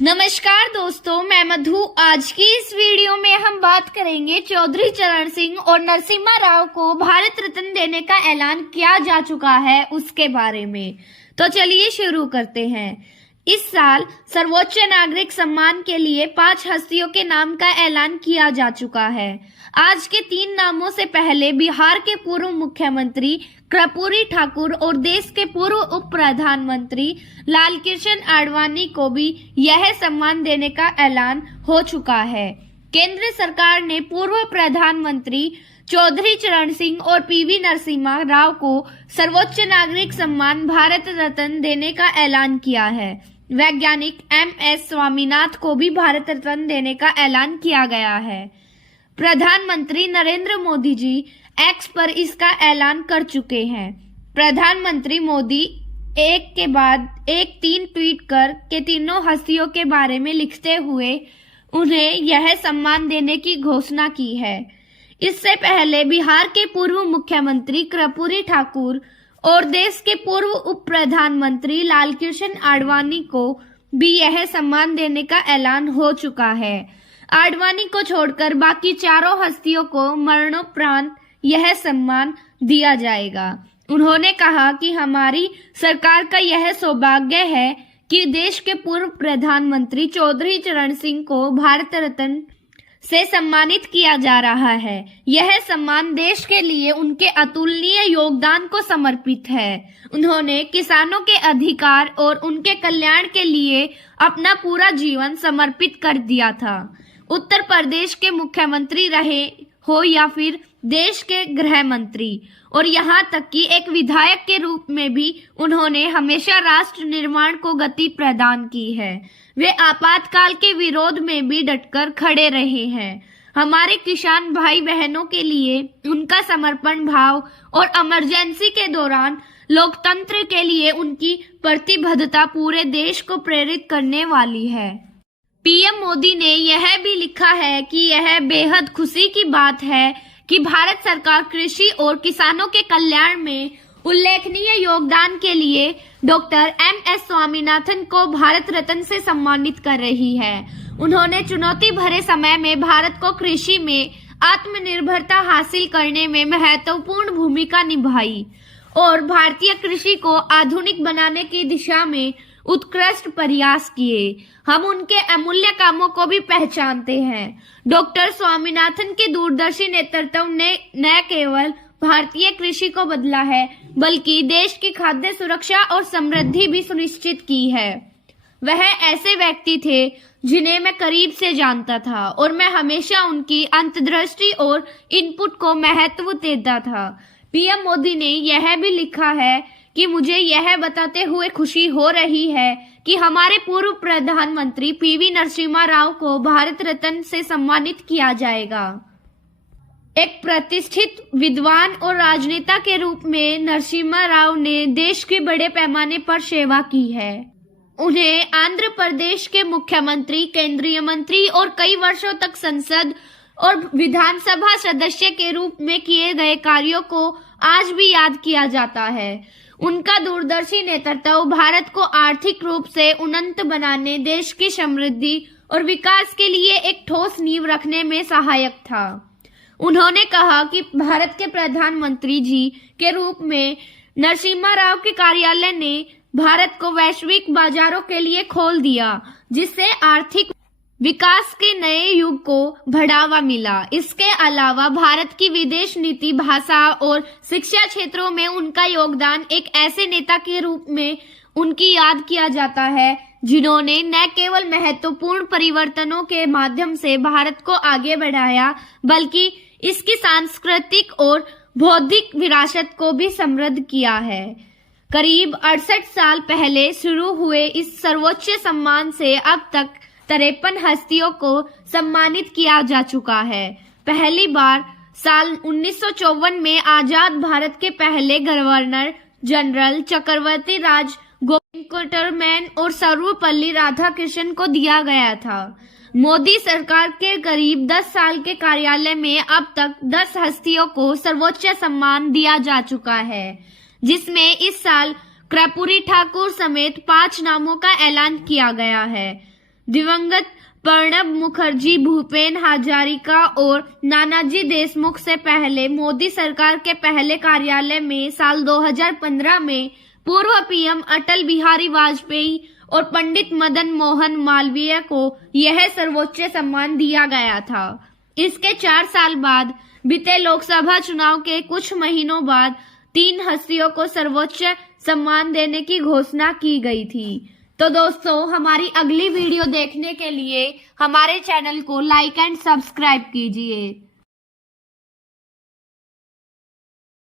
नमस्कार दोस्तों, मैं मधु। आज की इस वीडियो में हम बात करेंगे चौधरी चरण सिंह और नरसिम्हा राव को भारत रत्न देने का ऐलान किया जा चुका है उसके बारे में। तो चलिए शुरू करते हैं। इस साल सर्वोच्च नागरिक सम्मान के लिए 5 हस्तियों के नाम का ऐलान किया जा चुका है। आज के 3 नामों से पहले बिहार के पूर्व मुख्यमंत्री कर्पूरी ठाकुर और देश के पूर्व उप प्रधानमंत्री लालकृष्ण आडवाणी को भी यह सम्मान देने का ऐलान हो चुका है। केंद्र सरकार ने पूर्व प्रधानमंत्री चौधरी चरण सिंह और पीवी नरसिम्हा राव को सर्वोच्च नागरिक सम्मान भारत रत्न देने का ऐलान किया है। वैज्ञानिक MS स्वामीनाथन को भी भारत रत्न देने का ऐलान किया गया है। प्रधानमंत्री नरेंद्र मोदी जी X पर इसका ऐलान कर चुके हैं। प्रधानमंत्री मोदी एक के बाद एक 3 ट्वीट कर के तीनों हस्तियों के बारे में लिखते हुए उन्हें यह सम्मान देने की घोषणा की है। इससे पहले बिहार के पूर्व मुख्यमंत्री कर्पूरी ठाकुर और देश के पूर्व उप प्रधानमंत्री लालकृष्ण आडवाणी को भी यह सम्मान देने का ऐलान हो चुका है। आडवाणी को छोड़कर बाकी चारों हस्तियों को मरणोपरांत यह सम्मान दिया जाएगा। उन्होंने कहा कि हमारी सरकार का यह सौभाग्य है कि देश के पूर्व प्रधानमंत्री चौधरी चरण सिंह को भारत रत्न से सम्मानित किया जा रहा है। यह सम्मान देश के लिए उनके अतुलनीय योगदान को समर्पित है। उन्होंने किसानों के अधिकार और उनके कल्याण के लिए अपना पूरा जीवन समर्पित कर दिया था। उत्तर प्रदेश के मुख्यमंत्री रहे हो या फिर देश के गृह मंत्री और यहाँ तक कि एक विधायक के रूप में भी उन्होंने हमेशा राष्ट्र निर्माण को गति प्रदान की है। वे आपातकाल के विरोध में भी डटकर खड़े रहे हैं। हमारे किसान भाई बहनों के लिए उनका समर्पण भाव और इमरजेंसी के दौरान लोकतंत्र के लिए उनकी प्रतिबद्धता पूरे देश को प्रेरित करने वाली है। पीएम मोदी ने यह भी लिखा है कि यह बेहद खुशी की बात है कि भारत सरकार कृषि और किसानों के कल्याण में उल्लेखनीय योगदान के लिए डॉक्टर MS स्वामीनाथन को भारत रत्न से सम्मानित कर रही है। उन्होंने चुनौती भरे समय में भारत को कृषि में आत्मनिर्भरता हासिल करने में महत्वपूर्ण भूमिका निभाई और भारतीय कृषि को आधुनिक बनाने की दिशा में उत्कृष्ट प्रयास किए। हम उनके अमूल्य कामों को भी पहचानते हैं। डॉक्टर स्वामीनाथन के दूरदर्शी नेतृत्व ने न केवल भारतीय कृषि को बदला है बल्कि देश की खाद्य सुरक्षा और समृद्धि भी सुनिश्चित की है। वह ऐसे व्यक्ति थे जिन्हें मैं करीब से जानता था और मैं हमेशा उनकी अंतर्दृष्टि और इनपुट को महत्व देता था। पीएम मोदी ने यह भी लिखा है कि मुझे यह बताते हुए खुशी हो रही है कि हमारे पूर्व प्रधानमंत्री पीवी नरसिम्हा राव को भारत रत्न से सम्मानित किया जाएगा। एक प्रतिष्ठित विद्वान और राजनेता के रूप में नरसिम्हा राव ने देश के बड़े पैमाने पर सेवा की है। उन्हें आंध्र प्रदेश के मुख्यमंत्री, केंद्रीय मंत्री और कई वर्षों तक संसद और विधानसभा सदस्य के रूप में किए गए कार्यों को आज भी याद किया जाता है। उनका दूरदर्शी नेतृत्व भारत को आर्थिक रूप से उन्नत बनाने, देश की समृद्धि और विकास के लिए एक ठोस नींव रखने में सहायक था। उन्होंने कहा कि भारत के प्रधानमंत्री जी के रूप में नरसिम्हा राव के कार्यालय ने भारत को वैश्विक बाजारों के लिए खोल दिया, जिससे आर्थिक विकास के नए युग को बढ़ावा मिला। इसके अलावा भारत की विदेश नीति, भाषा और शिक्षा क्षेत्रों में उनका योगदान एक ऐसे नेता के रूप में उनकी याद किया जाता है जिन्होंने न केवल महत्वपूर्ण परिवर्तनों के माध्यम से भारत को आगे बढ़ाया बल्कि इसकी सांस्कृतिक और बौद्धिक विरासत को भी समृद्ध किया है। करीब 68 साल पहले शुरू हुए इस सर्वोच्च सम्मान से अब तक 53 हस्तियों को सम्मानित किया जा चुका है। पहली बार साल 1954 में आजाद भारत के पहले गवर्नर जनरल चक्रवर्ती राज वेंकटरमन और सर्वपल्ली राधाकृष्णन को दिया गया था। मोदी सरकार के करीब 10 साल के कार्यकाल में अब तक 10 हस्तियों को सर्वोच्च सम्मान दिया जा चुका है, जिसमें इस साल कर्पूरी ठाकुर समेत 5 नामों का ऐलान किया गया है। दिवंगत प्रणब मुखर्जी, भूपेन हजारिका और नानाजी देशमुख से पहले मोदी सरकार के पहले कार्यालय में साल 2015 में पूर्व पीएम अटल बिहारी वाजपेयी और पंडित मदन मोहन मालवीय को यह सर्वोच्च सम्मान दिया गया था। इसके 4 साल बाद बीते लोकसभा चुनाव के कुछ महीनों बाद 3 हस्तियों को सर्वोच्च सम्मान देने की घोषणा की गई थी। तो दोस्तों, हमारी अगली वीडियो देखने के लिए हमारे चैनल को लाइक एंड सब्सक्राइब कीजिए।